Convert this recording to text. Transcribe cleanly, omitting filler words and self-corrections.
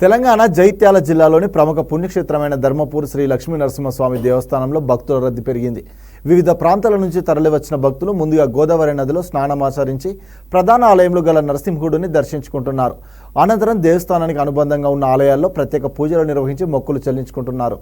తెలంగాణ జైత్యాల జిల్లాలోని ప్రముఖ పుణ్యక్షేత్రమైన ధర్మపూర్ శ్రీ లక్ష్మీ నరసింహస్వామి దేవస్థానంలో భక్తుల రద్దీ పెరిగింది. వివిధ ప్రాంతాల నుంచి తరలివచ్చిన భక్తులు ముందుగా గోదావరి నదిలో స్నానమాచరించి ప్రధాన ఆలయంలో గల నరసింహుడిని దర్శించుకుంటున్నారు. అనంతరం దేవస్థానానికి అనుబంధంగా ఉన్న ఆలయాల్లో ప్రత్యేక పూజలు నిర్వహించి మొక్కులు చెల్లించుకుంటున్నారు.